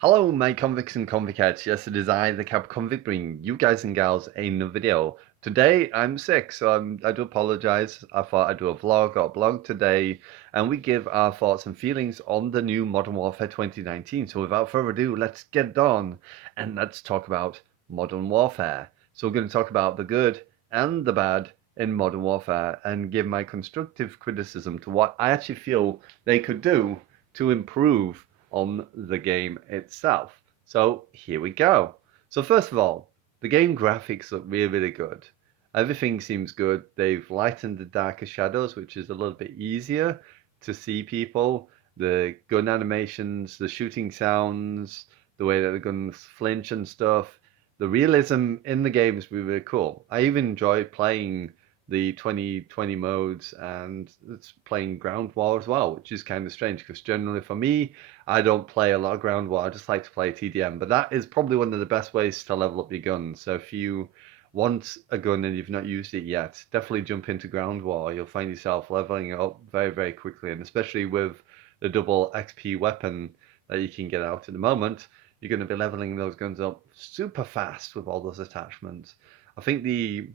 Hello, my convicts and convicts. Yes, it is I, the Kappa Convict, bringing you guys and gals another video. Today, I'm sick, so I do apologize. I thought I'd do a vlog or blog today, and we give our thoughts and feelings on the new Modern Warfare 2019. So without further ado, let's get it on, and let's talk about Modern Warfare. So we're going to talk about the good and the bad in Modern Warfare, and give my constructive criticism to what I actually feel they could do to improve on the game itself. So here we go. So first of all, the game graphics look really, really good. Everything seems good. They've lightened the darker shadows, which is a little bit easier to see people. The gun animations, the shooting sounds, the way that the guns flinch and stuff. The realism in the game is really, really cool. I even enjoy playing the 2020 modes and it's playing ground war as well, which is kind of strange because generally for me, I don't play a lot of ground war. I just like to play TDM, but that is probably one of the best ways to level up your guns. So if you want a gun and you've not used it yet, definitely jump into ground war. You'll find yourself leveling it up very, very quickly, and especially with the double XP weapon that you can get out at the moment, you're going to be leveling those guns up super fast with all those attachments. I think the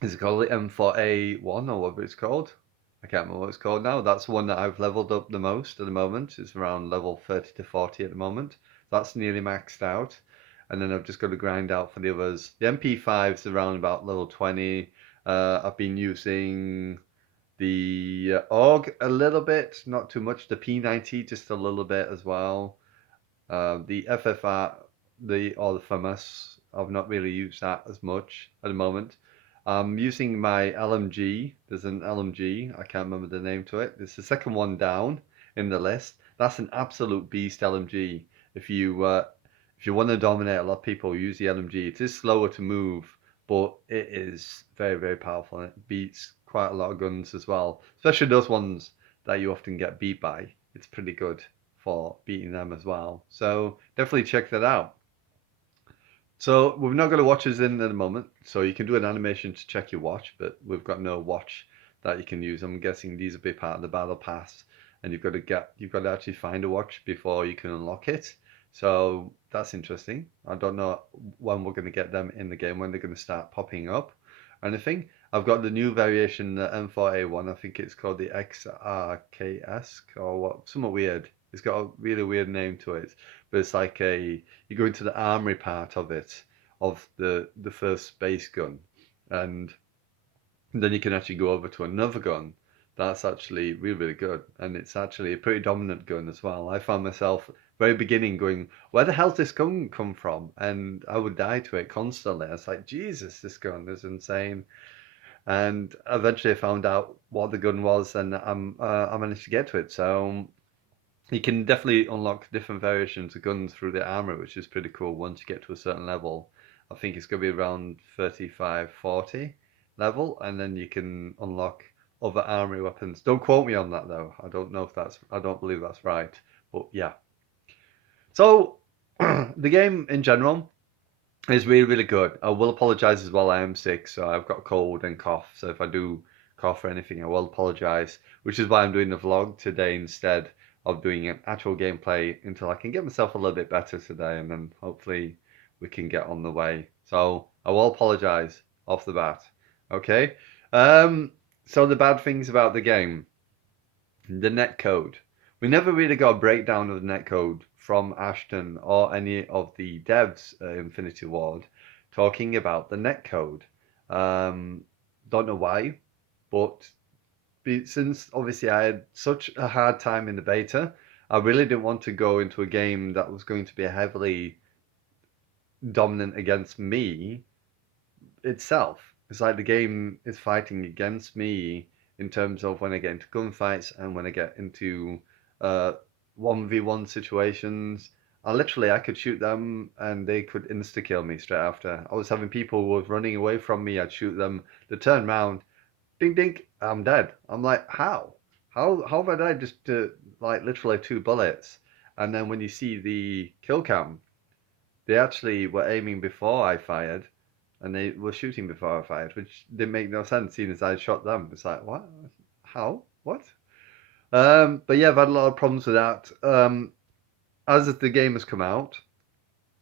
is it called the M4A1 or whatever it's called? I can't remember what it's called now. That's the one that I've leveled up the most at the moment. It's around level 30 to 40 at the moment. That's nearly maxed out. And then I've just got to grind out for the others. The MP5 is around about level 20. I've been using the AUG a little bit, not too much. The P90 just a little bit as well. The FFR, the FAMAS, I've not really used that as much at the moment. I'm using my LMG. There's an LMG. I can't remember the name to it. It's the second one down in the list. That's an absolute beast LMG. If you want to dominate a lot of people, use the LMG. It is slower to move, but it is very, very powerful and it beats quite a lot of guns as well, especially those ones that you often get beat by. It's pretty good for beating them as well. So definitely check that out. So we've not got a watches in at the moment, so you can do an animation to check your watch, but we've got no watch that you can use. I'm guessing these will be part of the battle pass, and you've got to actually find a watch before you can unlock it. So that's interesting. I don't know when we're going to get them in the game, when they're going to start popping up or anything. I've got the new variation, the M4A1. I think it's called the XRKS or what, somewhat weird. It's got a really weird name to it, but it's like you go into the armory part of it, of the first space gun, and then you can actually go over to another gun that's actually really, really good, and it's actually a pretty dominant gun as well. I found myself very beginning going, where the hell's this gun come from? And I would die to it constantly. I was like, Jesus, this gun is insane. And eventually I found out what the gun was, and I managed to get to it. So you can definitely unlock different variations of guns through the armor, which is pretty cool once you get to a certain level. I think it's going to be around 35, 40 level, and then you can unlock other armory weapons. Don't quote me on that though. I don't believe that's right. But yeah. So the game in general is really, really good. I will apologize as well. I am sick, so I've got a cold and cough. So if I do cough or anything, I will apologize, which is why I'm doing the vlog today instead of doing an actual gameplay until I can get myself a little bit better today, and then hopefully we can get on the way. So I will apologize off the bat. Okay. Um, so the bad things about the game, the netcode. We never really got a breakdown of the netcode from Ashton or any of the devs at Infinity Ward talking about the netcode. Um, don't know why, but since obviously I had such a hard time in the beta, I really didn't want to go into a game that was going to be heavily dominant against me itself. It's like the game is fighting against me in terms of when I get into gunfights and when I get into uh 1v1 situations. I could shoot them and they could insta kill me straight after. I was having people who were running away from me, I'd shoot them, they turn round, ding ding, I'm dead. I'm like, how? How have I died just to like literally two bullets? And then when you see the kill cam, they actually were aiming before I fired, and they were shooting before I fired, which didn't make no sense, seeing as I shot them. It's like, what? How? What? But yeah, I've had a lot of problems with that. as the game has come out,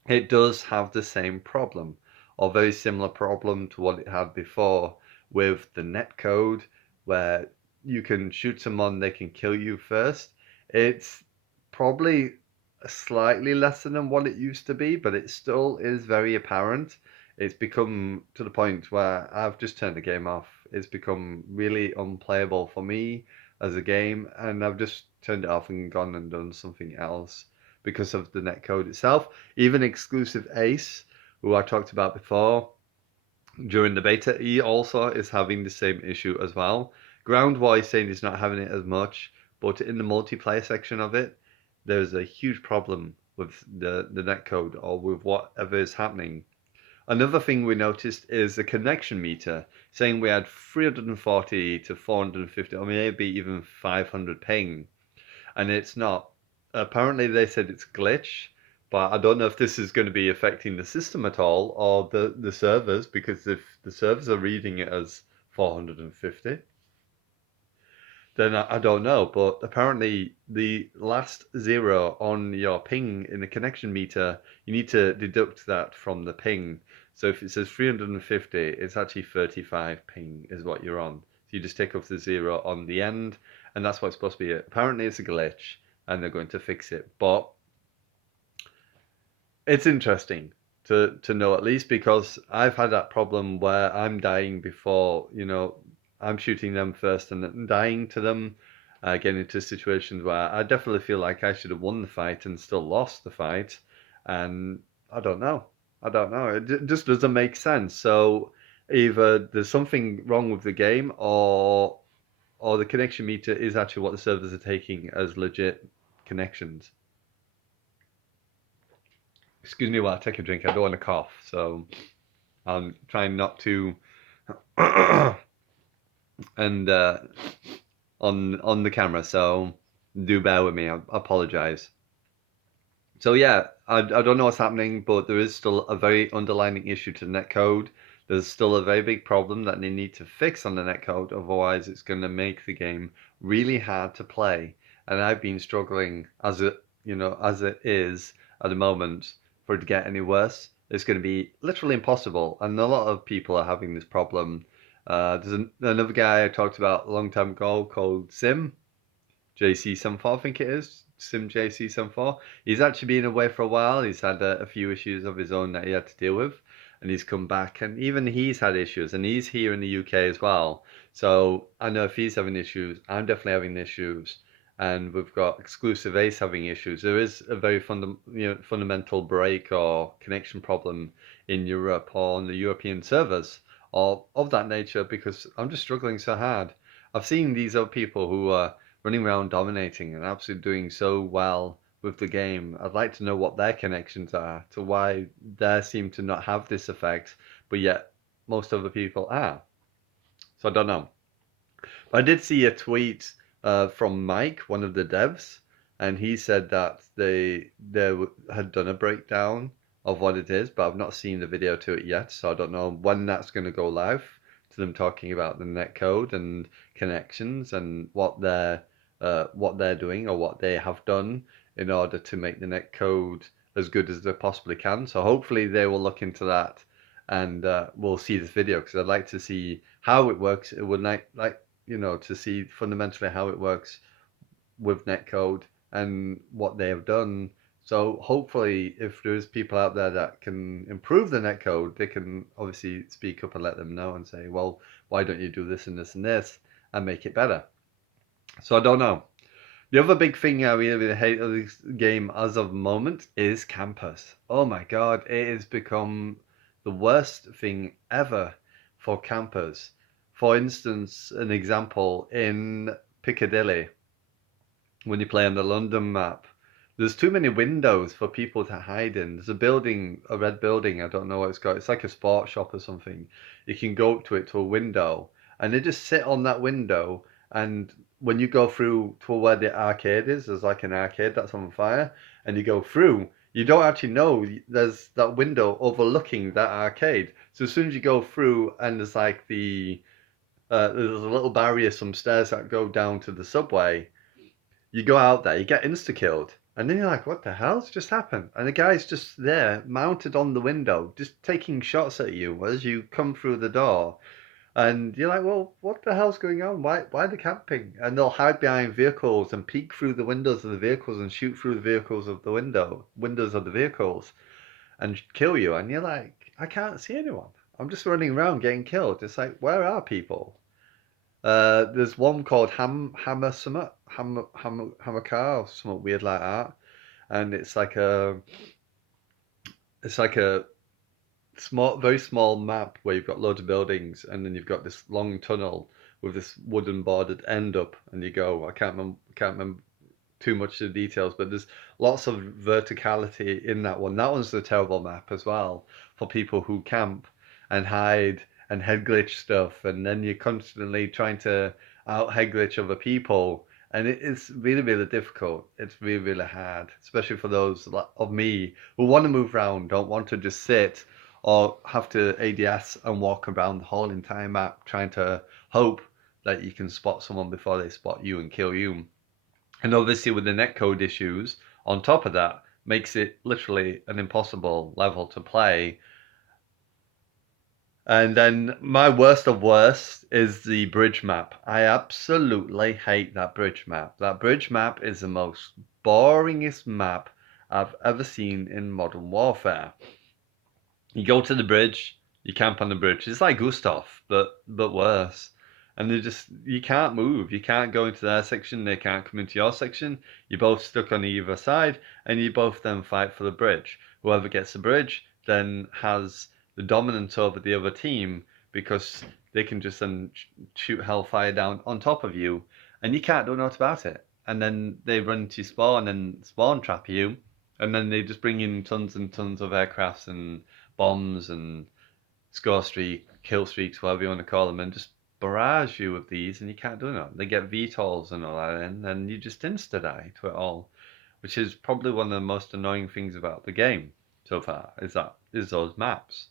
it does have the same problem, or very similar problem to what it had before with the netcode, where you can shoot someone, they can kill you first. It's probably slightly lesser than what it used to be, but it still is very apparent. It's become to the point where I've just turned the game off. It's become really unplayable for me as a game, and I've just turned it off and gone and done something else because of the netcode itself. Even exclusive Ace, who I talked about before during the beta, he also is having the same issue as well. Ground War is saying he's not having it as much, but in the multiplayer section of it, there's a huge problem with the netcode or with whatever is happening. Another thing we noticed is the connection meter, saying we had 340 to 450, or maybe even 500 ping, and it's not. Apparently, they said it's a glitch, but I don't know if this is going to be affecting the system at all or the servers, because if the servers are reading it as 450, then I don't know. But apparently, the last zero on your ping in the connection meter, you need to deduct that from the ping. So if it says 350, it's actually 35 ping is what you're on. So you just take off the zero on the end, and that's what's supposed to be it. Apparently, it's a glitch, and they're going to fix it. But it's interesting to know, at least, because I've had that problem where I'm dying before, I'm shooting them first and then dying to them, getting into situations where I definitely feel like I should have won the fight and still lost the fight. And I don't know. I don't know. It just doesn't make sense. So either there's something wrong with the game, or the connection meter is actually what the servers are taking as legit connections. Excuse me while I take a drink. I don't want to cough, so I'm trying not to. and on the camera, so do bear with me. I apologize. So yeah, I don't know what's happening, but there is still a very underlying issue to netcode. There's still a very big problem that they need to fix on the netcode, otherwise it's going to make the game really hard to play. And I've been struggling as it is at the moment for it to get any worse. It's going to be literally impossible, and a lot of people are having this problem. Another guy I talked about a long time ago called Sim. JC74, I think it is. Sim JC74. He's actually been away for a while. He's had a few issues of his own that he had to deal with, and he's come back, and even he's had issues, and he's here in the UK as well. So I know if he's having issues, I'm definitely having issues, and we've got Exclusive Ace having issues. There is a very fundamental break or connection problem in Europe or on the European servers or of that nature, because I'm just struggling so hard. I've seen these other people who are running around dominating and absolutely doing so well with the game. I'd like to know what their connections are to why they seem to not have this effect, but yet most other people are. So I don't know. I did see a tweet from Mike, one of the devs, and he said that they had done a breakdown of what it is, but I've not seen the video to it yet, so I don't know when that's going to go live. To them talking about the netcode and connections and what they're doing or what they have done in order to make the netcode as good as they possibly can. So hopefully they will look into that, and we'll see this video, because I'd like to see how it works. It would like to see fundamentally how it works with netcode and what they have done. So hopefully, if there's people out there that can improve the netcode, they can obviously speak up and let them know and say, well, why don't you do this and this and this and make it better? So I don't know. The other big thing I really hate of this game as of the moment is campers. Oh my god, it has become the worst thing ever for campers. For instance, an example in Piccadilly, when you play on the London map, there's too many windows for people to hide in. There's a building, a red building, I don't know what it's called. It's like a sports shop or something. You can go up to it to a window, and they just sit on that window. And when you go through to where the arcade is, there's like an arcade that's on fire, and you go through, you don't actually know there's that window overlooking that arcade. So as soon as you go through, and there's like there's a little barrier, some stairs that go down to the subway, you go out there, you get insta-killed. And then you're like, what the hell's just happened? And the guy's just there, mounted on the window, just taking shots at you as you come through the door. And you're like, well, what the hell's going on? Why are they camping? And they'll hide behind vehicles and peek through the windows of the vehicles and shoot through the vehicles of the windows of the vehicles and kill you. And you're like, I can't see anyone. I'm just running around getting killed. It's like, where are people? There's one called Hammer Summit, Hammer Car or something weird like that. And it's like a small, very small map where you've got loads of buildings, and then you've got this long tunnel with this wooden bordered end up, and you go. I can't remember too much of the details, but there's lots of verticality in that one. That one's a terrible map as well for people who camp and hide and head glitch stuff, and then you're constantly trying to out head glitch other people. And it's really, really difficult. It's really, really hard, especially for those of me who want to move around, don't want to just sit or have to ADS and walk around the whole entire map trying to hope that you can spot someone before they spot you and kill you. And obviously with the netcode issues on top of that makes it literally an impossible level to play. And then my worst of worst is the bridge map. I absolutely hate that bridge map. That bridge map is the most boringest map I've ever seen in Modern Warfare. You go to the bridge, you camp on the bridge. It's like Gustav, but worse. And you can't move. You can't go into their section. They can't come into your section. You're both stuck on either side, and you both then fight for the bridge. Whoever gets the bridge then has the dominance over the other team because they can just then shoot hellfire down on top of you, and you can't do nothing about it. And then they run to spawn and spawn trap you, and then they just bring in tons and tons of aircrafts and bombs and score streak, kill streaks, whatever you want to call them, and just barrage you with these, and you can't do nothing. They get VTOLs and all that, and you just insta die to it all, which is probably one of the most annoying things about the game so far. Is those maps.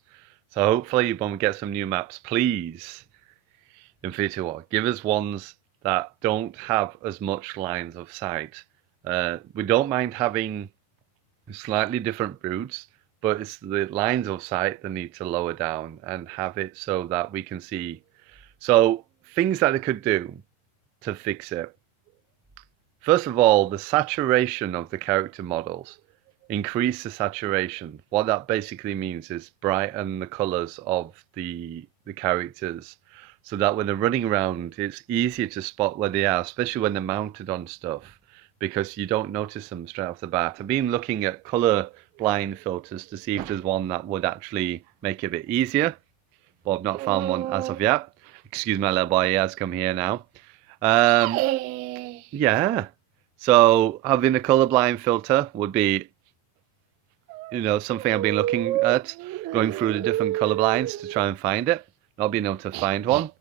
So hopefully, when we get some new maps, please, Infinity War, give us ones that don't have as much lines of sight. We don't mind having slightly different routes, but it's the lines of sight that need to lower down and have it so that we can see. So things that they could do to fix it. First of all, the saturation of the character models. Increase the saturation. What that basically means is brighten the colors of the characters so that when they're running around, it's easier to spot where they are, especially when they're mounted on stuff, because you don't notice them straight off the bat. I've been looking at color blind filters to see if there's one that would actually make it a bit easier, but I've not found one as of yet. Excuse my little boy, he has come here now. Yeah. So having a colorblind filter would be, something I've been looking at, going through the different color blinds to try and find it. Not being able to find one.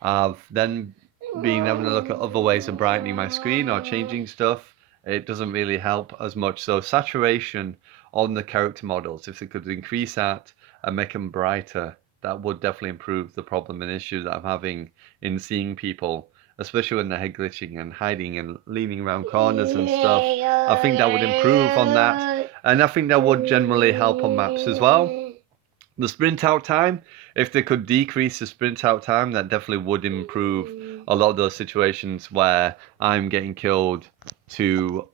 I've then been having a look at other ways of brightening my screen or changing stuff. It doesn't really help as much. So saturation on the character models, if they could increase that and make them brighter, that would definitely improve the problem and issue that I'm having in seeing people, especially when they're head glitching and hiding and leaning around corners and stuff. I think that would improve on that, and I think that would generally help on maps as well. The sprint out time, if they could decrease the sprint out time, that definitely would improve a lot of those situations where I'm getting killed to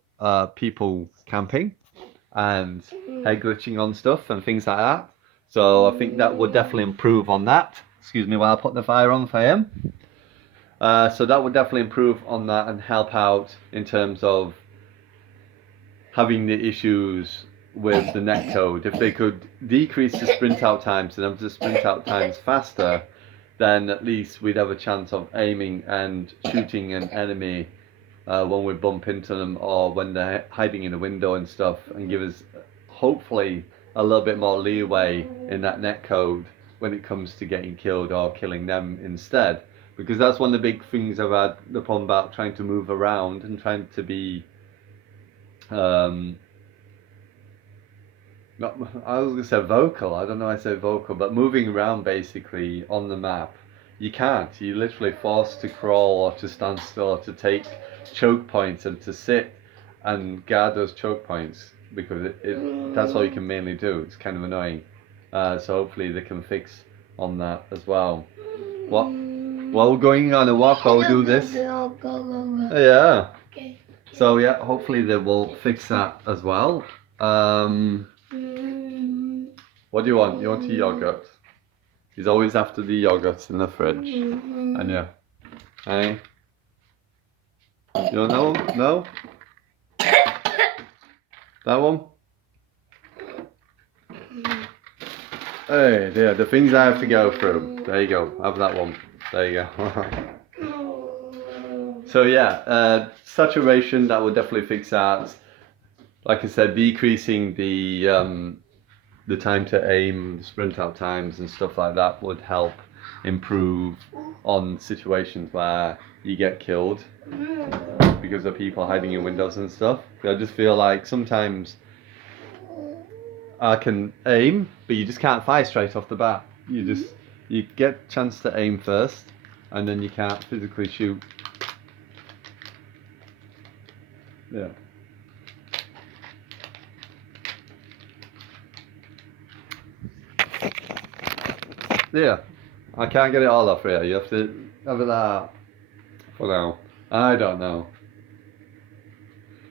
people camping and head glitching on stuff and things like that. So I think that would definitely improve on that. Excuse me while I put the fire on for him. So that would definitely improve on that and help out in terms of having the issues with the netcode. If they could decrease the sprint out times and have the sprint out times faster, then at least we'd have a chance of aiming and shooting an enemy when we bump into them or when they're hiding in a window and stuff, and give us hopefully a little bit more leeway in that netcode when it comes to getting killed or killing them instead. Because that's one of the big things I've had the problem about trying to move around and trying to be not, I was going to say vocal, I don't know why I say vocal, but moving around basically on the map. You can't. You're literally forced to crawl or to stand still or to take choke points and to sit and guard those choke points, because that's all you can mainly do. It's kind of annoying. So hopefully they can fix on that as well. What? While we're going on a walk, while we do this. Go. Yeah. Okay. So yeah, hopefully they will fix that as well. What do you want? You want a yogurt? He's always after the yogurts in the fridge. And yeah. Hey. You want that one? No? That one? Hey, there, the things I have to go through. There you go. Have that one. There you go. So yeah, saturation, that will definitely fix that. Like I said, decreasing the time to aim, sprint out times and stuff like that would help improve on situations where you get killed because of people hiding in windows and stuff. I just feel like sometimes I can aim, but you just can't fire straight off the bat. You get a chance to aim first, and then you can't physically shoot. Yeah. Yeah. I can't get it all off here. You have to have it out for now. I don't know.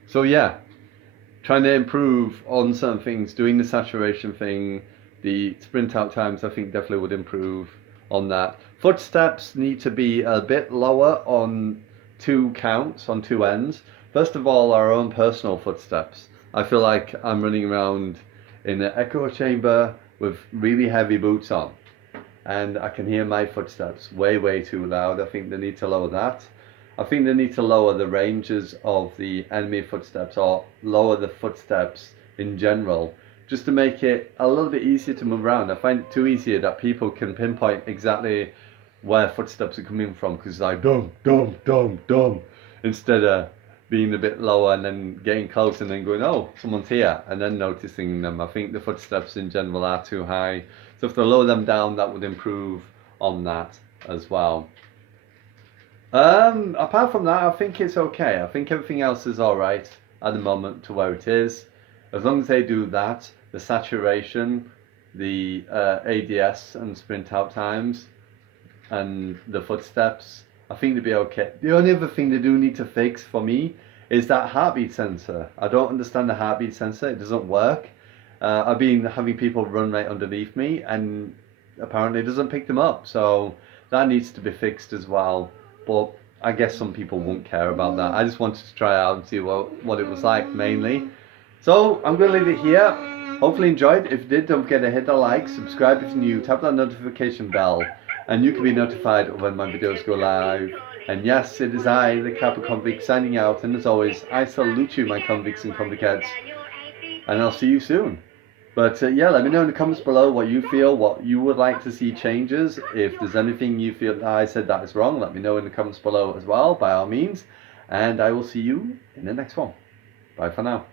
So yeah, trying to improve on certain things, doing the saturation thing, the sprint out times I think definitely would improve on that. Footsteps need to be a bit lower on 2 counts, on 2 ends. First of all, our own personal footsteps. I feel like I'm running around in an echo chamber with really heavy boots on, and I can hear my footsteps way too loud. I think they need to lower that. I think they need to lower the ranges of the enemy footsteps, or lower the footsteps in general, just to make it a little bit easier to move around. I find it too easy that people can pinpoint exactly where footsteps are coming from, because it's like dum, instead of being a bit lower and then getting close and then going, oh, someone's here, and then noticing them. I think the footsteps in general are too high. So if they lower them down, that would improve on that as well. Apart from that, I think it's okay. I think everything else is alright at the moment to where it is. As long as they do that, the saturation, the ADS and sprint out times, and the footsteps, I think they'd be okay. The only other thing they do need to fix for me is that heartbeat sensor. I don't understand the heartbeat sensor. It doesn't work. I've been having people run right underneath me, and apparently it doesn't pick them up. So that needs to be fixed as well. But I guess some people won't care about that. I just wanted to try out and see what it was like mainly. So I'm going to leave it here. Hopefully enjoyed. If you did, don't forget to hit the like, subscribe if you're new, tap that notification bell, and you can be notified of when my videos go live. And yes, it is I, the Kappa Convict, signing out. And as always, I salute you, my convicts and convicts. And I'll see you soon. But yeah, let me know in the comments below what you feel, what you would like to see changes. If there's anything you feel that I said that is wrong, let me know in the comments below as well, by all means. And I will see you in the next one. Bye for now.